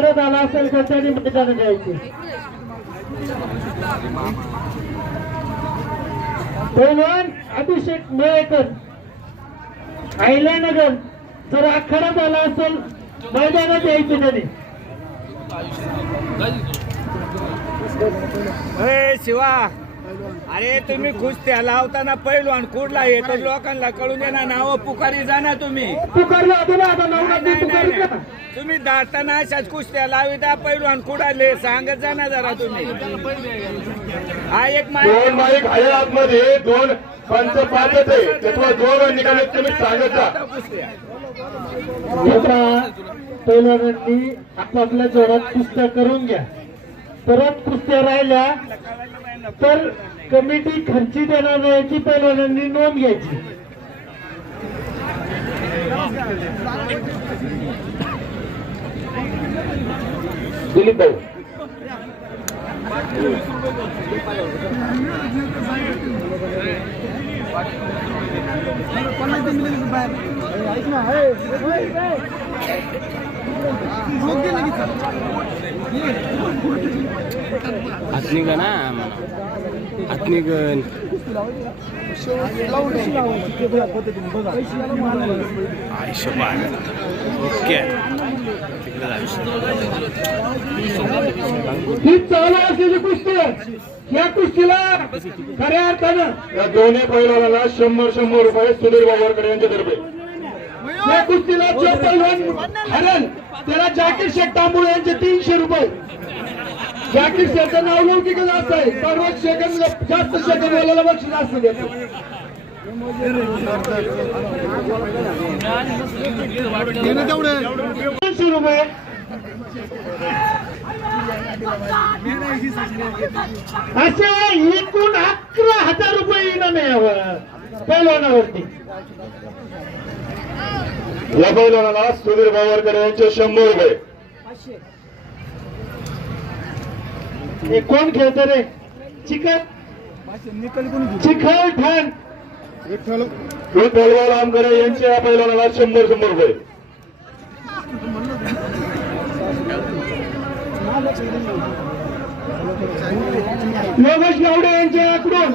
आखाडा आला असेल तर त्यांनी मैदान द्यायचे पैलवान अभिषेक मयेकर आयल्यानगर जर आखाडा आला असेल मैदानात यायचे त्याने. शिवा. अरे तुम्ही कुस्त्या लावताना पैलवान कुठला तर लोकांना कळून देणार नाव पुकारी जाणार तुम्ही. तुम्ही दाटताना अशाच कुस्त्या लाविता पैलवान कुडाले. सांगत जा ना जरा तुम्ही. हा एक दोन माईक आहे आतमध्ये दोन पंच पाचच आहे त्याच्यामुळे दोन निकालात तुम्ही सांगत जा. कुस्त्या आता पैलवानांनी आपापल्या जोरात कुस्त्या करून घ्या. परत कुस्त्या राहिल्या तर कमिटी खर्ची देणार नाही याची पैलवानांनी नोंद घ्यायची. दिलीप भाऊ आत्निगन आयुष्यमान. ओके. ही चालू असलेली कुस्ती. या कुस्तीला खऱ्या अर्थानं या दोन्ही पैलवानाला शंभर शंभर रुपये सुधीर बाबारकडे यांच्यातर्फे या कुस्तीला जो पैलवान हरल त्याला जॅकेट शेट तांबूळ यांचे तीनशे रुपये. जॅकेट शेटचं नाव लौकिक जास्त आहे. सर्व सेकंद जास्त सेकंद वाल्याला बक्षीस जास्त देतो. तीनशे रुपये. असे एकूण अकरा हजार रुपये इनाम आहे यावर. पैलवानावरती या पैलवानाला सुधीर बाबारकडे यांचे शंभर रुपये. कोण खेळत रे? चिकन चिखल ठाण पैलवान आमकडे यांचे या पैलवानाला शंभर शंभर रुपये. योगेश गावडे यांच्याकडून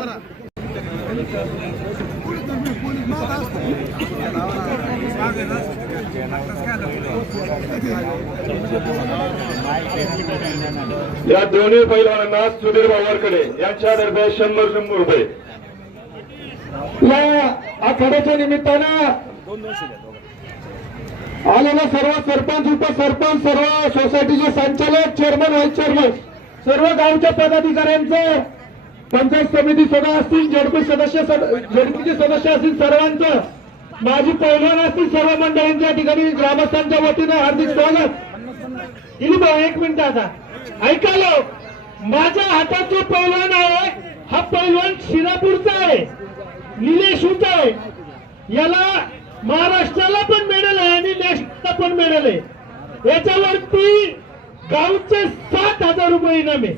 या दोन्ही पैलवानांना सुधीर भावारकडे यांच्या दरम्यान शंभर शंभर रुपये. या आखाड्याच्या निमित्तानं आलेल्या सर्व सरपंच उपसरपंच सर्व सोसायटीचे संचालक चेअरमन व्हाईस चेअरमन सर्व गावच्या पदाधिकाऱ्यांचं पंचायत समिती सदस्य असतील झडपी सदस्य झडपीचे सदस्य असतील सर्वांचं. माझी पैलवान असतील सर्व मंडळींच्या ठिकाणी ग्रामस्थांच्या वतीनं हार्दिक स्वागत. इली भाऊ एक मिनिट आता. ऐकालो माझ्या हातात जो पैलवान आहे हा पैलवान शिरापूरचा आहे निलेशूचा आहे. याला महाराष्ट्राला पण मिळेल आहे आणि नॅशनलला पण मिळेल. आहे याच्यावरती गावचे सात हजार रुपये इनाम आहे.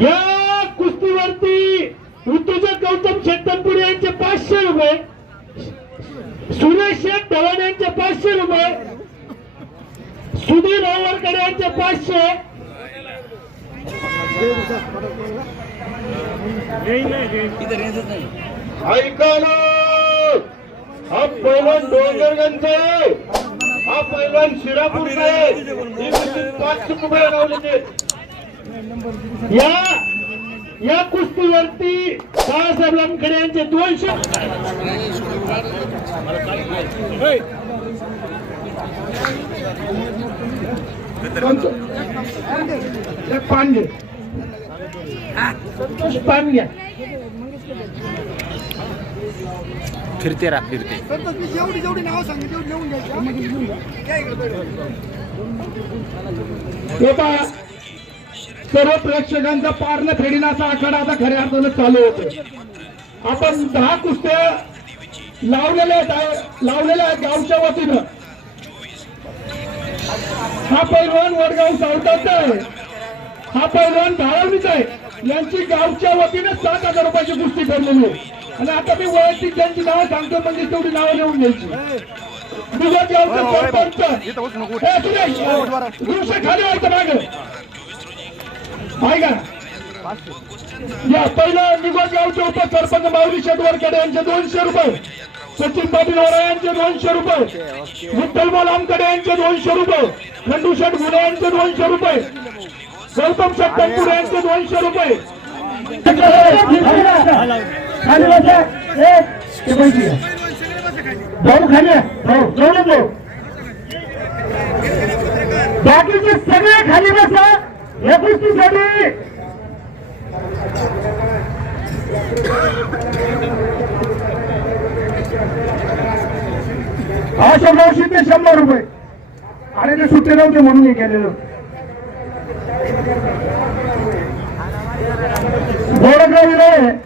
या कुस्तीवरती उद्योजक गौतम शेतनपुरे यांचे पाचशे रुपये सुरेश शेठ धवन यांचे पाचशे रुपये सुधीर आवरकडे यांचे पाचशे. ऐका ना हा पैलवान डोंगरगंज हा पैलवान शिरापूरचा पाचशे रुपये लावले या या कुस्तीवरती बाळासाहेब लामखेडे यांचे दोनशे? पांडे पांड्या फिरते रा फिरते हे पहा सर्व प्रेक्षकांचा पारणं फेडीन असा आखाडा आता खऱ्या अर्थानं चालू होतो आपण दहा कुस्त्या लावलेल्या आहेत लावलेल्या आहेत गावच्या वतीनं. हा पैलवान वडगाव सावताचा आहे. हा पैलवान धारावीचा आहे. यांची गावच्या वतीनं सात हजार रुपयाची कुस्ती ठरलेली आहे. आणि आता मी वैयक्तिक त्यांची नावं सांगतो म्हणजे तेवढी नावं लिहून घ्यायची. निगोज गावचे सरपंच खाली व्हायचं मागे. ऐका या पहिलं निगोज गावचे उपसरपंच माऊली शेटवरकडे यांचे दोनशे रुपये. सचिन पाटील ओरा यांचे दोनशे रुपये. विठ्ठल मोलामकडे यांचे दोनशे रुपये. खंडू शेठ गुडे यांचे दोनशे रुपये. गौतम सत्तनपुरे यांचे दोनशे रुपये. खाली बसा खाली हो जाऊ नको बाकीचे सगळे खाली बसा. या गोष्टीसाठी हा शंभरशे ते शंभर रुपये. आणि ते सुट्टे नव्हते म्हणून हे केलेलं. गोरखराव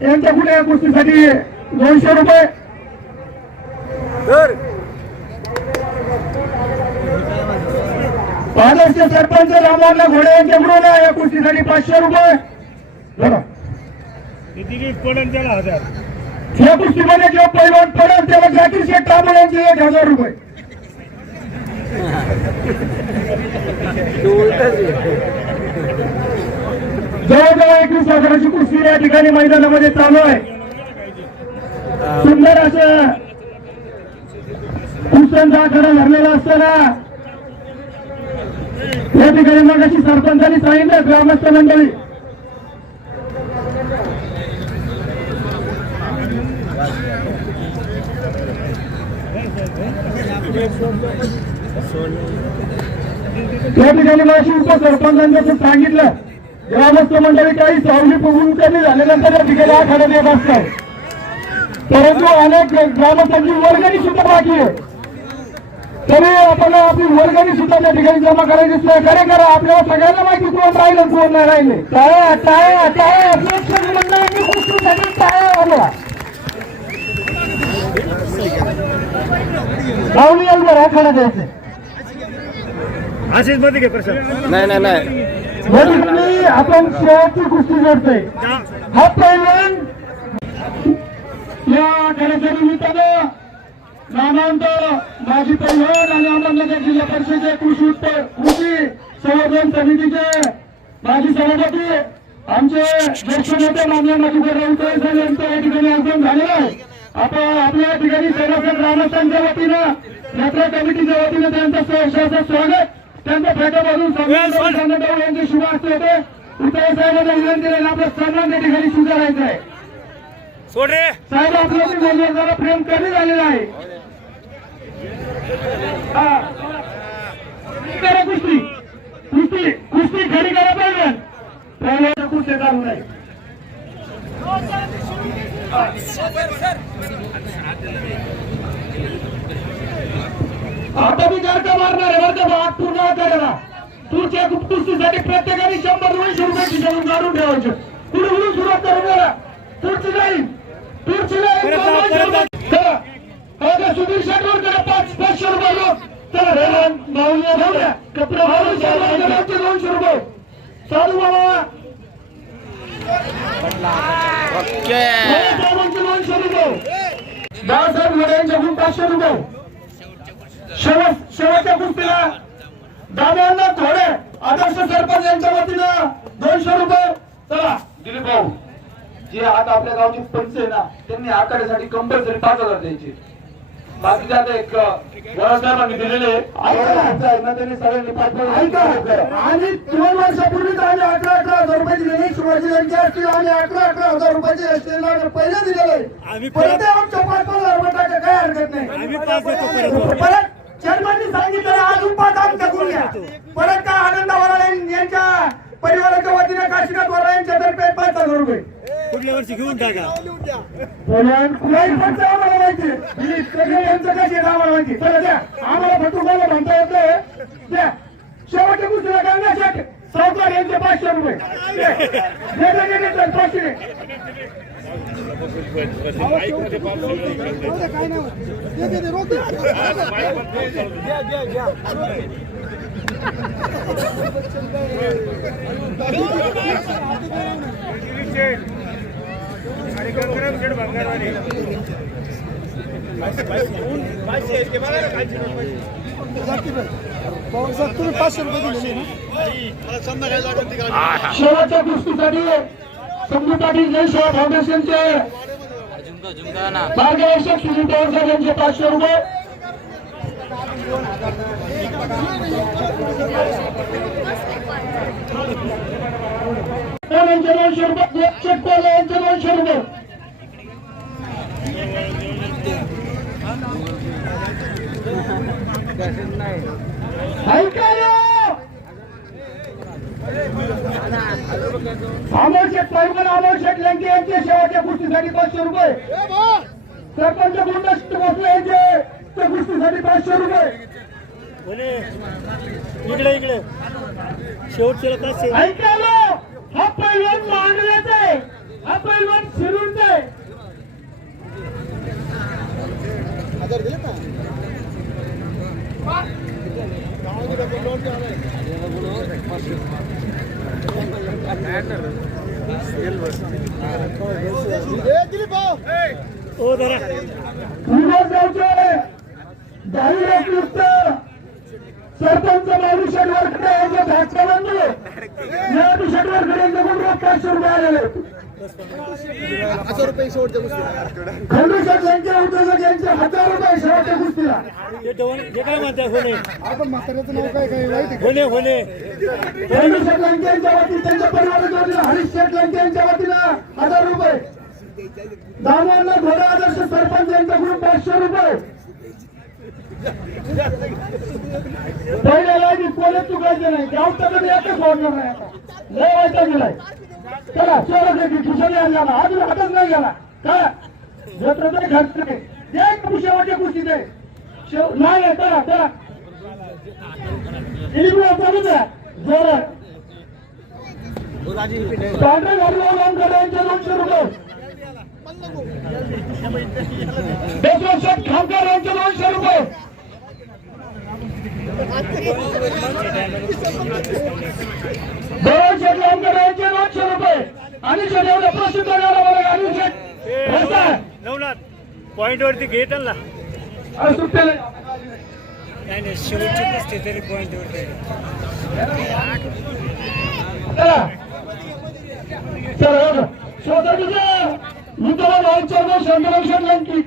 यांच्या कुठे या गोष्टीसाठी दोनशे रुपये. पालसचे सरपंच रामवांना घोडे यांच्याकडून या कुस्तीसाठी पाचशे रुपये. बघा. या कुस्तीमध्ये जेव्हा पैलवान पडेल तेव्हा जातील शेठ तांबळे यांचे एक हजार रुपये. जवळजवळ एकवीस हजाराची कुस्ती या ठिकाणी मैदानामध्ये चालू आहे. सुंदर असं कुस्त्यांचा आखाडा धरलेला असताना या ठिकाणी मग अशी सरपंचांनी सांगितलं ग्रामस्थ मंडळी. त्या ठिकाणी मग अशी उपसरपंचांनी असं सांगितलं ग्रामस्थ मंडळी काही सावली बघून कमी झाल्यानंतर या ठिकाणी आखाड्यात येत असतात परंतु अनेक ग्रामस्थांची वर्गणी सुद्धा बाकी आहे. तरी आपण आपली वर्गणी सुद्धा त्या ठिकाणी जमा करायची सोय खरे करा आपल्याला सगळ्यांना माहिती कोण राहिलं कोण नाही राहिले. टाळ्या टाळ्या टाळ्या. लावणी यांवर आखाडा द्यायचे. नाही नाही नाही. या ठिकाणी आपण शेवटची कुस्ती जोडतोय. हा पैलवान या नामांत माजी पैलवान आणि अहमदनगर जिल्हा परिषदेचे कृषी उत्तर कृषी संवर्धन समितीचे माजी सभापती आमचे ज्येष्ठ नेते मान्य मधुकर राऊतळे साहेब यांचं या ठिकाणी आगमन झालेलं आहे. आपण आपल्या या ठिकाणी सेनासद ग्रामस्थांच्या वतीनं यात्रा कमिटीच्या वतीनं त्यांचं सहर्षाचं स्वागत. त्यांच्या फेट्यामधून संघटना यांचे शुभ असते होते. उदय साहेबांना विनंती आहे आपलं सन्मान त्या ठिकाणी स्वीकारायचं आहे. साहेब जरा प्रेम कमी झालेलं आहे. Ah! चालू बाबा. बाळासाहेब घोडे यांच्याकडून पाचशे रुपये शेवट शेवटच्या कुस्तीला दादांना थोडे आदर्श सरपंच यांच्या वतीनं दोनशे रुपये चला दिलीप भाऊ. जे आता आपल्या गावचे पंच आहे ना त्यांनी आखाड्यासाठी कंपल्सरी पाच हजार द्यायचे. बाकीचे आता एक दिलेले त्यांनी सगळ्यांनी आणि दोन वर्षापूर्वीच आम्ही अकरा अकरा हजार रुपये दिलेले शिवाजी यांची असतील आणि अकरा अकरा हजार रुपयाचे असतील पहिले दिलेले आहे. परत आमच्या पाच पाच हजार रुपये टाका काय हरकत नाही परत. चेअरमॅननी सांगितलं अजून पाच आमच्याकडून घ्या. परत का आनंद वराळे यांच्या परिवाराच्या वतीने काशीनाथ वराळे यांच्या तर्फे पाच हजार रुपये. पुढल्या वर्षी घेऊन टाका आम्हाला माहिती यांचं कशी आहे आम्हाला माहिती आहे. चला द्या आम्हाला फक्त कोणाला म्हणता येत द्या शेवटच्या कुस्तीला गंगा शेठ सावकार यांचे पाचशे रुपये दे. दे, दे, दे, दे, दे, पाचशे दे. शेवटच्या कुस्तीसाठी संजू पाटील जय फाउंडेशनचे मार्गदर्शक सुनील पवार साहेब यांचे पाचशे रुपये यांचे दोनशे रुपये शेतकरी यांचे दोनशे रुपये आवश्यक पैमान आवश्यक लंके यांचे शेवटच्या गोष्टीसाठी पाचशे रुपये सरपंच गुंडस्ट बसले यांचे त्या गोष्टीसाठी पाचशे रुपये इकडे इकडे शेवटचे पाचशे ऐका हा पैलवान मांडव्याचा आहे. हा पैलवान शिरूरचा आहे. हो जरा गावचे दहावी रथयुक्त सरपंच बाबू शेटवरकडे यांचे धाकटे बंधू बाबू शेटवरकडे यांच्याकडून रोख पाचशे रुपये आलेले यांचे उद्योजक यांचे हजार रुपये शेवटच्या कुस्तीला. हे हे काय होणे होणे लंके यांच्या वतीने त्यांच्या परिवाराच्या वतीनं हरीश शेठ लंके यांच्या वतीनं हजार रुपये. दामोदर घोडा आदर्श सरपंच यांच्याकडून पाचशे रुपये. पहिल्या लाईनीत कोणीच चुकायचे नाही? गावचा कधी एकच वाढणार नाही आता? लय वाईटा गेलाय चला शेवट एक खिशाने आणला अजून हातच नाही गेला. काय जत्र तरी खर्च नाही एक शेवटच्या गोष्टी ते शेव नाही नाही चला चला. इलिमिया चालू द्या. जोरात. पांढरे घालून आमकडे यांचे दोनशे रुपये. खामकर यांचे दोनशे रुपये. दोन शेट लांबकर यांचे दोनशे रुपये. आणि शेट एवढं प्रसिद्ध झालं बरं आणि शेट रस्ता नवनाथ पॉइंट वरती घे त्यांना. अरे सुट्टेले नाही. नाही शेवटची कुस्ती तरी पॉइंट वरती चला. चला शंकरक्षण लंकी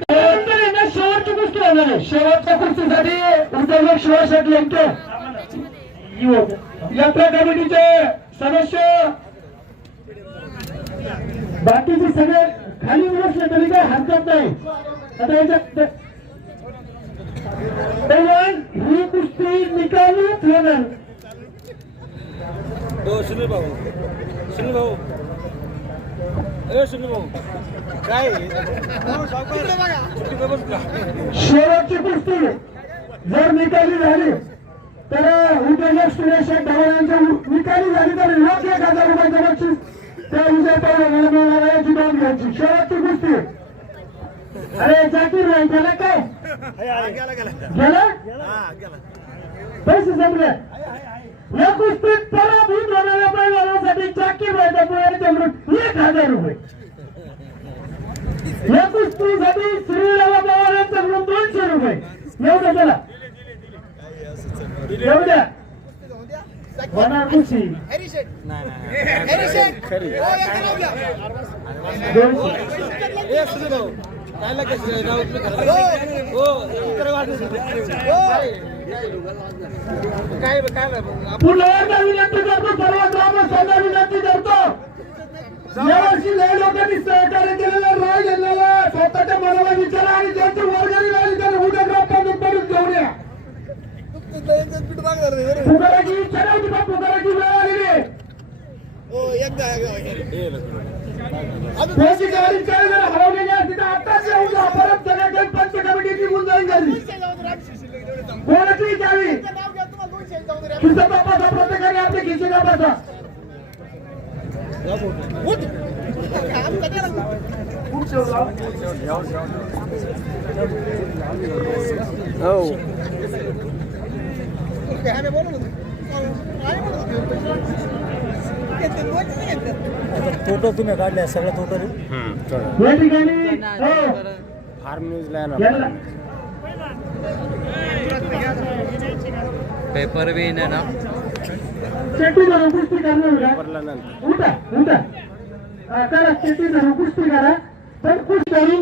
शेवटची गोष्ट आहे शेवटच्या कुस्तीसाठी उद्योजक शिवासाठी लंके. यात्रा कमिटीचे सदस्य. बाकीचे सगळे खाली बसले तरी काही हरकत नाही. आता याच्यात ही कुस्ती निकालीच होणार हो सुनील भाऊ. सुनील भाऊ ए सुनील भाऊ काय सुट्टी बघ का शेवटची कुस्ती जर निकाली झाली तर उद्योजक सुरेश ढवळ यांच्या निकाली झाली तर लाख एक हजार रुपयाचं बक्षीस त्या विजय पवार मिळणार आहे याची नोंद घ्यायची. शेवटची कुस्ती. अरे जाकीर नाही गेला काय? गेला पैसे संपले या कुस्तीत पुढे एक हजार रुपये. या कुस्तीसाठी श्रीरामा पवार यांच्याकडून दोनशे रुपये. द्या त्याला येऊ द्या. कुस्ती दोनशे. पुन्हा एकदा विनंती करतो सर्व ग्रामस्थांना विनंती करतो. यावर्षी लय लोकांनी सहकार्य केलेलं राय गेलेला स्वतःच्या मनाला विचारा आणि ज्यांची वर्गणी लागली त्यांना उद्या ग्रामपंचायत पडून घेऊन या. पुकाराची इच्छा नव्हती पण पुकाराची वेळ आलेली आहे. त्याची गाडी काय जर हरवलेली असती तर आताच येऊन परत सगळ्या गणपती कमिटी निघून जाईल घरी. कोणाची गावी खिस्सा तपासा प्रत्येकाने आपले खिस्से बोलू फोटो तुम्ही काढले सगळं फोटो या ठिकाणी फार्म न्यूजला यांना पेपर भी आहे ना? हा, करा चेटी धरून कुस्ती करा. पण कुस्ती धरून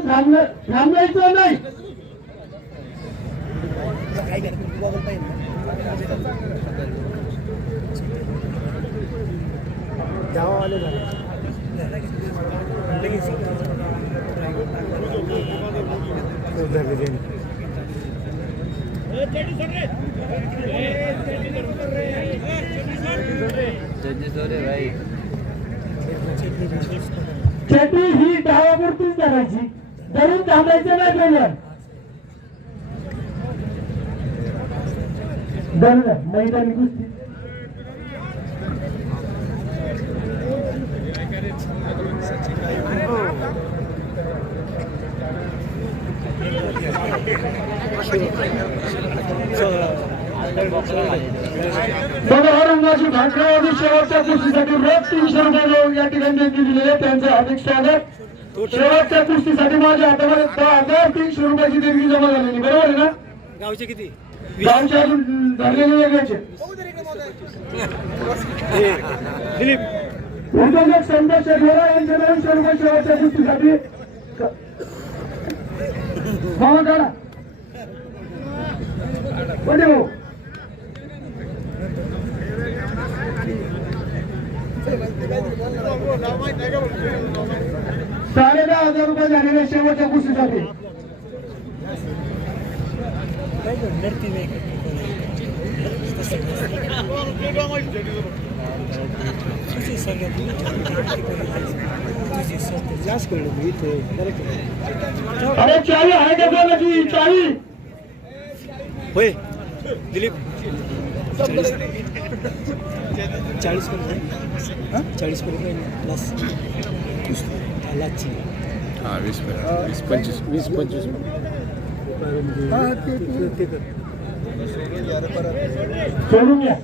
थांबायचं नाही. गावावाले झाले. हो चटी ही डावापुरतीच धरायची धरून थांबायचं नाही कोण धरलं मैदानी कुस्ती. औरंगाबाद भाकरावादी शेवटच्या कुस्तीसाठी रोज तीनशे रुपये लोक या ठिकाणी देणगी दिलेले. त्यांचं हार्दिक स्वागत. शेवटच्या कुस्तीसाठी माझ्या हातामध्ये दहा हजार तीनशे रुपयाची देणगी जमा झालेली. बरोबर आहे ना? गावचे किती? गावचे अजून धरलेले वेगळ्याचे दिलीप. उद्योजक रुपये शेवटच्या कुस्तीसाठी मामा काढा साडे दहा हजार रुपये झालेले शेवटच्या कुस्तीसाठी जास्त कळलं मी इथं अरे चावी आहे कोणाची? चावी होय. दिलीप. चाळीस पर्यंत चाळीस पर्यंत लास. लाची. हा वीस वीस पंचवीस वीस पंचवीस. ते कर. सोडून घ्या